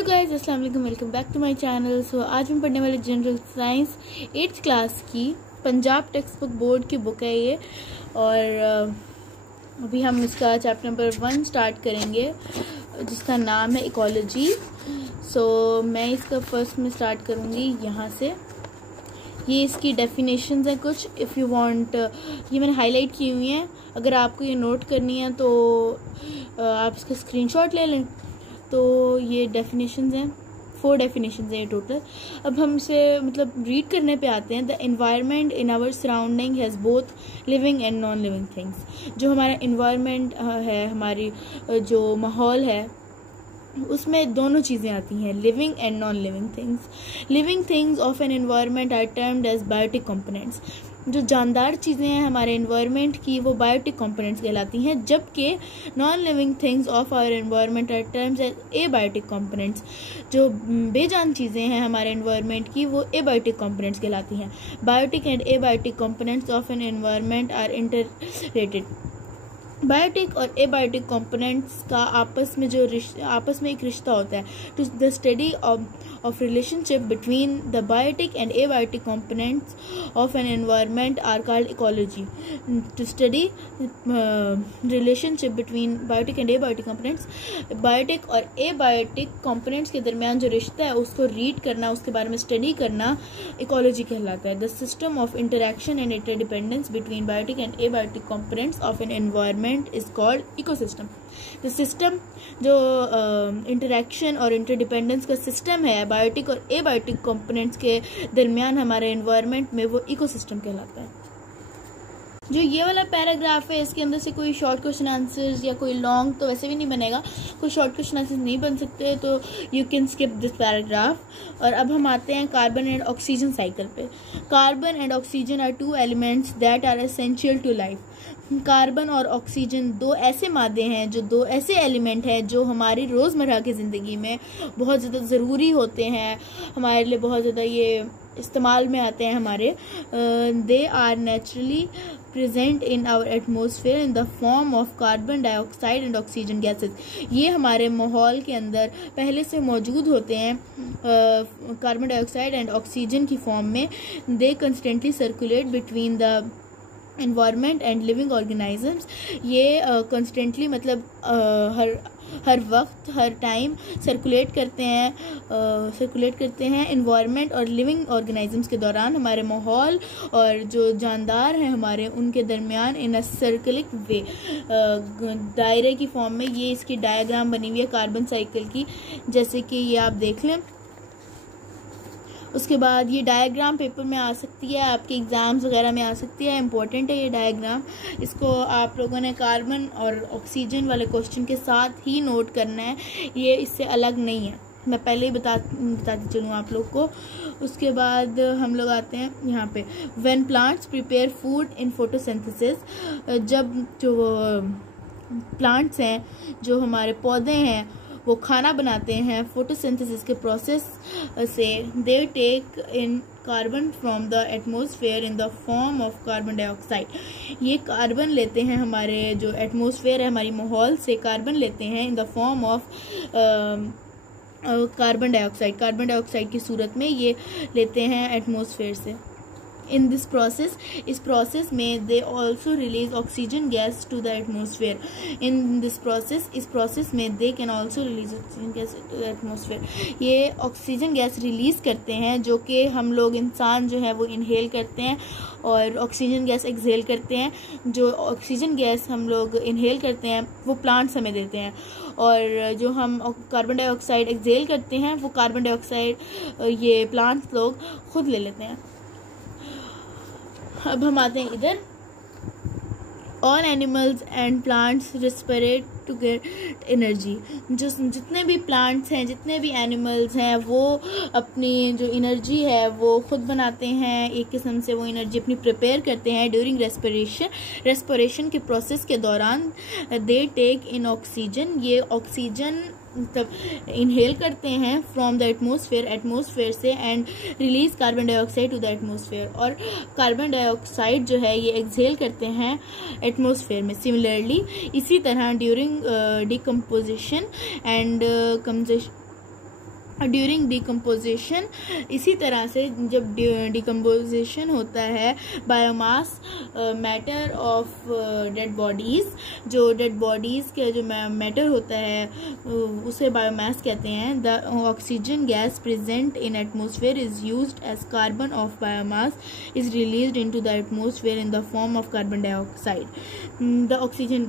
Hello guys, अस्सलाम वालेकुम, welcome back to my channel. So आज हम पढ़ने वाले जनरल साइंस 8th क्लास की पंजाब टेक्स्ट बुक बोर्ड की बुक है ये। और अभी हम इसका चैप्टर नंबर 1 स्टार्ट करेंगे जिसका नाम है इकोलॉजी। सो मैं इसका फर्स्ट में स्टार्ट करूँगी यहाँ से। ये इसकी डेफिनेशंस हैं कुछ, इफ़ यू वांट, ये मैंने हाईलाइट की हुई हैं। अगर आपको ये नोट करनी है तो आप इसका स्क्रीनशॉट ले लें। तो ये डेफिनेशंस हैं, 4 डेफिनेशंस हैं ये टोटल। अब हम इसे रीड करने पे आते हैं। The environment in our surrounding has both living and non living things. जो हमारा एनवायरनमेंट है, हमारी जो माहौल है, उसमें दोनों चीज़ें आती हैं, living and non living things. Living things of an environment are termed as biotic components. जो जानदार चीज़ें हैं हमारे एनवायरनमेंट की, वो बायोटिक कंपोनेंट्स कहलाती हैं, जबकि non living things of our environment are termed as abiotic components. जो बेजान चीज़ें हैं हमारे एनवायरनमेंट की, वो एबायोटिक कंपोनेंट्स कहलाती हैं। Biotic and abiotic components of an environment are interrelated. Biotic और एबायोटिक कंपोनेंट्स का आपस में एक रिश्ता होता है। To the study of relationship between the biotic and abiotic components of an environment are called ecology. To study relationship between biotic and abiotic components, biotic और abiotic components के दरमियान जो रिश्ता है उसको रीड करना, उसके बारे में स्टडी करना इकोलॉजी कहलाता है। The system of interaction and interdependence between biotic and abiotic components of an environment is called ecosystem. The system जो इंटरेक्शन और इंटरडिपेंडेंस का सिस्टम है बायोटिक और एबायोटिक कंपोनेंट्स के दरमियान हमारे एनवायरनमेंट में, वो इकोसिस्टम कहलाता है। जो ये वाला पैराग्राफ है, इसके अंदर से कोई शॉर्ट क्वेश्चन आंसर्स या कोई लॉन्ग तो वैसे भी नहीं बनेगा, कोई शॉर्ट क्वेश्चन आंसर्स नहीं बन सकते, तो you can skip this paragraph. और अब हम आते हैं कार्बन एंड ऑक्सीजन साइकिल पे। Carbon and oxygen are 2 elements that are essential to life. Carbon और ऑक्सीजन 2 ऐसे मादे हैं, जो 2 ऐसे एलिमेंट हैं जो हमारी रोज़मर्रा की ज़िंदगी में बहुत ज़्यादा ज़रूरी होते हैं, हमारे लिए बहुत ज़्यादा ये इस्तेमाल में आते हैं हमारे। They are naturally present in our atmosphere in the form of carbon dioxide and oxygen gases. ये हमारे माहौल के अंदर पहले से मौजूद होते हैं कार्बन डाइऑक्साइड एंड ऑक्सीजन की फॉर्म में। They constantly circulate between the environment and living organisms. ये कंस्टेंटली हर वक्त, हर टाइम सर्कुलेट करते हैं एनवायरनमेंट और लिविंग ऑर्गेनिजम्स के दौरान, हमारे माहौल और जो जानदार हैं हमारे, उनके दरमियान इन अ सर्कुलर वे, दायरे की फॉर्म में। ये इसकी डायग्राम बनी हुई है कार्बन साइकिल की, जैसे कि ये आप देख लें। उसके बाद ये डायग्राम पेपर में आ सकती है, आपके एग्ज़ाम्स वगैरह में आ सकती है, इम्पोर्टेंट है ये डायग्राम। इसको आप लोगों ने कार्बन और ऑक्सीजन वाले क्वेश्चन के साथ ही नोट करना है, ये इससे अलग नहीं है, मैं पहले ही बताती चलूँ आप लोग को। उसके बाद हम लोग आते हैं यहाँ पे, when plants prepare food in photosynthesis. जब जो प्लांट्स हैं, जो हमारे पौधे हैं, वो खाना बनाते हैं फोटोसिंथेसिस के प्रोसेस से। They take in carbon from the atmosphere in the form of carbon dioxide. ये कार्बन लेते हैं, हमारे जो एटमॉस्फेयर है, हमारी माहौल से कार्बन लेते हैं in the form of carbon dioxide की सूरत में ये लेते हैं एटमॉस्फेयर से। इन दिस प्रोसेस, इस प्रोसेस में they also release oxygen gas to the atmosphere. In this process, इस प्रोसेस में they can also release oxygen gas to the atmosphere. ये ऑक्सीजन गैस रिलीज करते हैं, जो कि हम लोग इंसान जो है वो इनहेल करते हैं, और ऑक्सीजन गैस एक्सहेल करते हैं। जो ऑक्सीजन गैस हम लोग इनहेल करते हैं वो प्लांट्स हमें देते हैं, और जो हम कार्बन डाइऑक्साइड एक्सहेल करते हैं वो कार्बन डाइऑक्साइड ये प्लांट्स लोग खुद ले लेते हैं। अब हम आते हैं इधर। All animals and plants respirate to get energy. जितने भी प्लांट्स हैं, जितने भी एनिमल्स हैं, वो अपनी जो एनर्जी है वो खुद बनाते हैं, एक किस्म से वो एनर्जी अपनी प्रिपेयर करते हैं ड्यूरिंग रेस्पिरेशन के प्रोसेस के दौरान। दे टेक इन ऑक्सीजन, ये ऑक्सीजन इनहेल करते हैं फ्रॉम द एटमॉस्फेयर से, and release carbon dioxide to the atmosphere, और कार्बन डाइऑक्साइड जो है ये एक्सहेल करते हैं एटमॉस्फेयर में। सिमिलरली इसी तरह during decomposition and during decomposition, इसी तरह से जब डिकम्पोजिशन होता है biomass matter of dead bodies, जो डेड बॉडीज़ के जो मैटर होता है उसे बायोमास कहते हैं। The oxygen gas present in atmosphere is used as carbon of biomass is released into the atmosphere in the form of carbon dioxide. The oxygen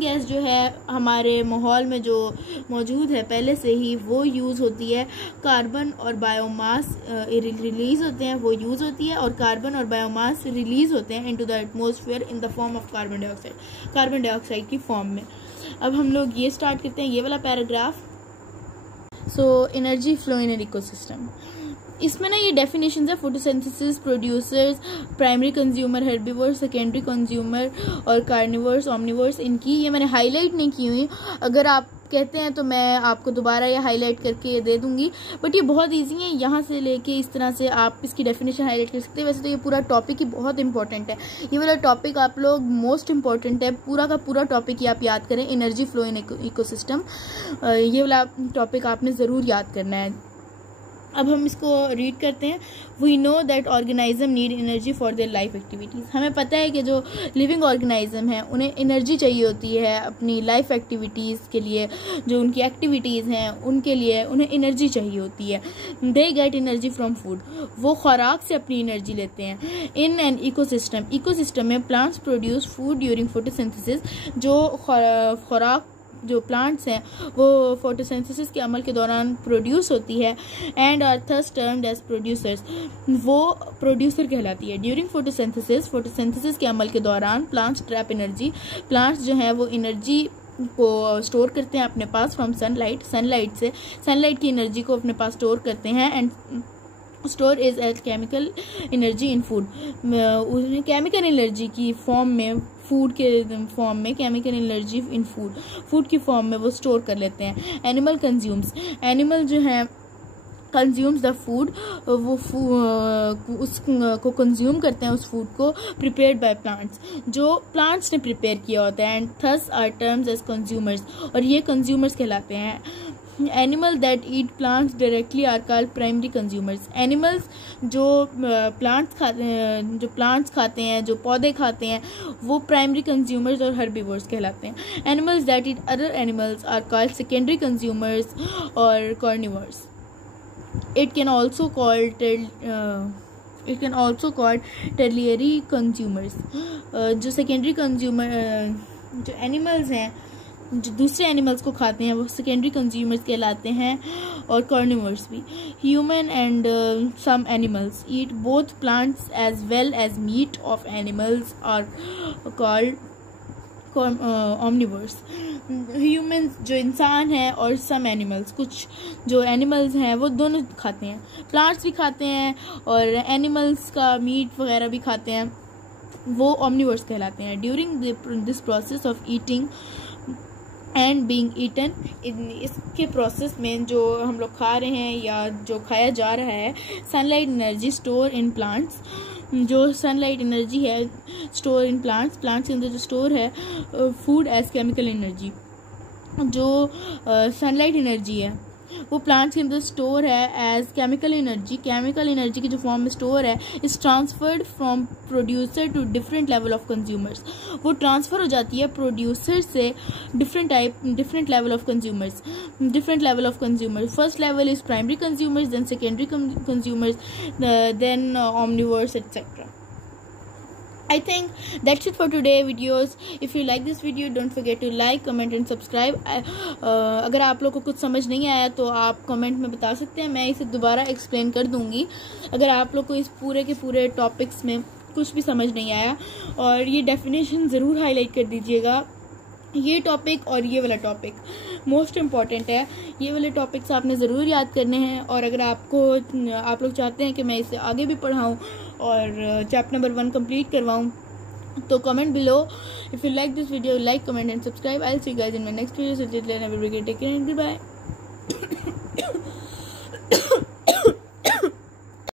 gas जो है हमारे माहौल में जो मौजूद है पहले से ही, वो यूज़ होती है। कार्बन और बायोमास रिलीज होते हैं, वो यूज होती है, और कार्बन और बायोमास रिलीज होते हैं into the atmosphere in the form of carbon dioxide की फॉर्म में। अब हम लोग ये स्टार्ट करते हैं ये वाला paragraph. So energy flow in an ecosystem, इसमें ना ये डेफिनेशन है photosynthesis, producers, primary consumer, herbivores, secondary consumer और कार्निवर्स, ओमनिवर्स। इनकी ये मैंने हाईलाइट नहीं की हुई, अगर आप कहते हैं तो मैं आपको दोबारा ये हाईलाइट करके दे दूंगी, बट ये बहुत इजी है। यहाँ से लेके इस तरह से आप इसकी डेफिनेशन हाईलाइट कर सकते हैं। वैसे तो ये पूरा टॉपिक ही बहुत इंपॉर्टेंट है, ये वाला टॉपिक आप लोग मोस्ट इंपॉर्टेंट है, पूरा का पूरा टॉपिक ही आप याद करें, एनर्जी फ्लो इन इकोसिस्टम। ये वाला टॉपिक आपने ज़रूर याद करना है। अब हम इसको रीड करते हैं। We know that organism need energy for their life activities, हमें पता है कि जो लिविंग ऑर्गेनाइज्म है उन्हें एनर्जी चाहिए होती है अपनी लाइफ एक्टिविटीज़ के लिए, जो उनकी एक्टिविटीज़ हैं उनके लिए उन्हें एनर्जी चाहिए होती है। They get energy from food, वो खुराक से अपनी एनर्जी लेते हैं। इन एन इकोसिस्टम में plants produce food during photosynthesis, जो खुराक जो प्लांट्स हैं वो फोटोसिंथेसिस के अमल के दौरान प्रोड्यूस होती है। And are thus termed as producers, वो प्रोड्यूसर कहलाती है। ड्यूरिंग फोटोसिंथेसिस के अमल के दौरान प्लांट्स ट्रैप एनर्जी, प्लांट्स जो है वो एनर्जी को स्टोर करते हैं अपने पास फ्रॉम सनलाइट की एनर्जी को अपने पास स्टोर करते हैं। And store is as chemical energy in food, chemical energy की फॉर्म में, फूड के फॉर्म में, केमिकल एनर्जी इन फूड की फॉर्म में वो स्टोर कर लेते हैं। एनिमल जो है कंज्यूम्स द फूड, वो उसको कंज्यूम करते हैं, उस फूड को प्रिपेयर्ड बाय प्लांट्स, जो प्लांट्स ने प्रिपेयर किया होता है। And thus are terms as consumers, और ये कंज्यूमर्स कहलाते हैं। Animal that eat plants directly are called primary consumers, animals जो प्लांट्स खाते हैं, जो पौधे खाते हैं, वो प्राइमरी कंज्यूमर्स और हर्बीवोर्स कहलाते हैं। Animals that eat other animals are called secondary consumers और carnivores. It can also called tertiary consumers, जो सेकेंडरी कंज्यूमर जो एनिमल्स हैं जो दूसरे एनिमल्स को खाते हैं वो सेकेंडरी कंज्यूमर्स कहलाते हैं, और कार्निवर्स भी। Human and some animals eat both plants as well as meat of animals are called omnivores. Humans जो इंसान है और सम एनिमल्स, कुछ जो एनिमल्स हैं वो दोनों खाते हैं, प्लांट्स भी खाते हैं और एनिमल्स का मीट वगैरह भी खाते हैं, वो ओमनिवर्स कहलाते हैं। During this process of eating and being eaten, इसके प्रोसेस में जो हम लोग खा रहे हैं या जो खाया जा रहा है, sunlight energy store in plants, जो सनलाइट एनर्जी है स्टोर इन प्लांट्स के अंदर जो स्टोर है फूड एज केमिकल एनर्जी, जो सनलाइट एनर्जी है वो प्लांट्स के अंदर स्टोर है एज केमिकल एनर्जी की जो फॉर्म में स्टोर है, is transferred from producer to different level of consumers, वो ट्रांसफर हो जाती है प्रोड्यूसर से different level of consumers. First level is primary consumers, then secondary consumers, then omnivores etcetera. I think that's it for today videos. If you like this video, don't forget to like, comment and subscribe. अगर आप लोग को कुछ समझ नहीं आया तो आप कमेंट में बता सकते हैं, मैं इसे दोबारा एक्सप्लेन कर दूंगी। अगर आप लोग को इस पूरे के पूरे टॉपिक्स में कुछ भी समझ नहीं आया, और ये डेफिनेशन ज़रूर हाईलाइट कर दीजिएगा। ये टॉपिक और ये वाला टॉपिक मोस्ट इम्पॉर्टेंट है, ये वाले टॉपिक्स आपने ज़रूर याद करने हैं। और अगर आप लोग चाहते हैं कि मैं इसे आगे भी पढ़ाऊँ और चैप्टर नंबर 1 कंप्लीट करवाऊँ, तो comment below. If you like this video, like, comment and subscribe. I will see you guys in my next video. So till then, have a great day. Take care and goodbye.